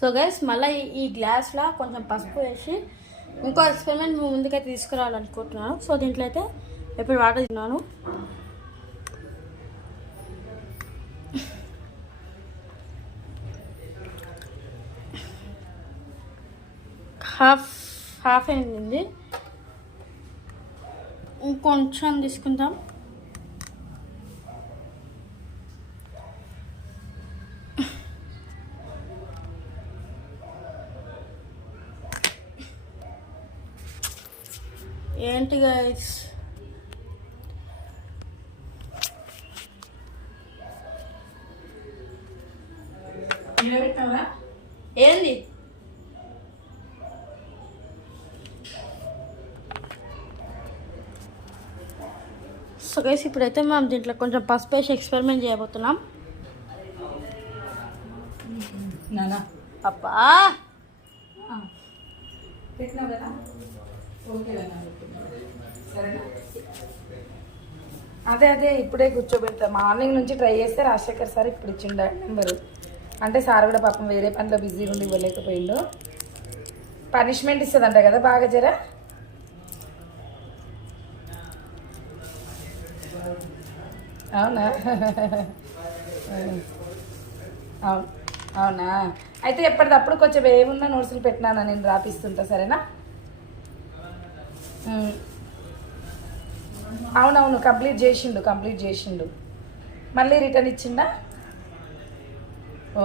So guys మళ్ళీ ఈ గ్లాస్లో కొంచెం పసుపు వేసి ఇంకో ఎక్స్పెరిమెంట్ ముందుకైతే తీసుకురావాలనుకుంటున్నాను. సో దీంట్లో అయితే ఎప్పుడు వాటర్ తిన్నాను. హాఫ్ అయింది, ఇంకొంచెం తీసుకుందాం. ఏంటి గైస్ ఏంది సో గైస్ ఇప్పుడైతే మనం దీంట్లో కొంచెం పసుపు వేసి ఎక్స్పెరిమెంట్ చేయబోతున్నాం. అబ్బా అదే ఇప్పుడే కూర్చోబెడతా. మార్నింగ్ నుంచి ట్రై చేస్తే రాజశేఖర్ సార్ ఇప్పుడు ఇచ్చిండ నెంబరు. అంటే సార్ కూడా పాపం వేరే పనిలో బిజీగా ఉండి ఇవ్వలేకపోయిండు. పనిష్మెంట్ ఇస్తుందంట కదా బాగా జరా. అవునా అవునా అయితే ఎప్పటికప్పుడు కొంచెం ఏమున్నా నోట్స్లు పెట్టినానా, నేను రాపిస్తుంటా సరేనా. అవునవును కంప్లీట్ చేసిండు. మళ్ళీ రిటర్న్ ఇచ్చిండా?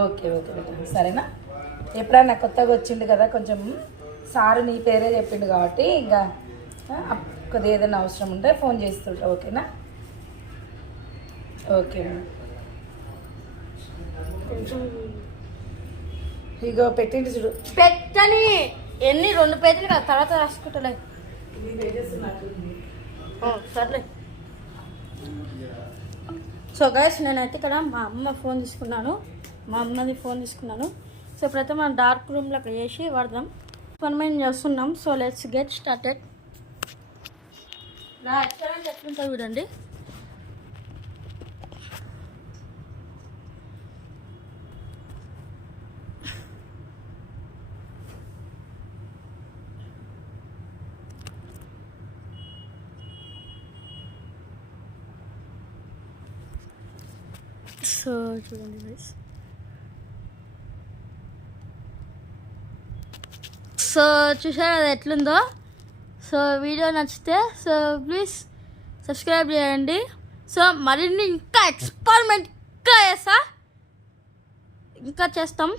ఓకే సరేనా. ఎప్పుడన్నా కొత్తగా వచ్చిండు కదా, కొంచెం సారు నీ పేరే చెప్పిండు కాబట్టి ఇంకా కొద్దిగా ఏదైనా అవసరం ఉంటే ఫోన్ చేస్తుంటా. ఓకేనా? ఓకే ఇగో పెట్టింది చూడు. పెట్టని ఎన్ని 2 పేజీలు కదా, తర్వాత రాసుకుంటలే. సర్లే. సో గైస్ నేనైతే ఇక్కడ మా అమ్మది ఫోన్ తీసుకున్నాను. సో ఇప్పుడైతే మనం డార్క్ రూమ్లోకి వేసి వాడదాం. మనం చేస్తున్నాం. So let's get started. నా ఎక్స్పెరిమెంట్ ఎట్లుంటుంది చూడండి. సో చూడండి గైస్. సో చూసారు అది ఎట్లుందో. సో వీడియో నచ్చితే సో ప్లీజ్ సబ్స్క్రైబ్ చేయండి. సో మరిన్ని ఇంకా ఎక్స్పెరిమెంట్ ఇంకా చేస్తాం.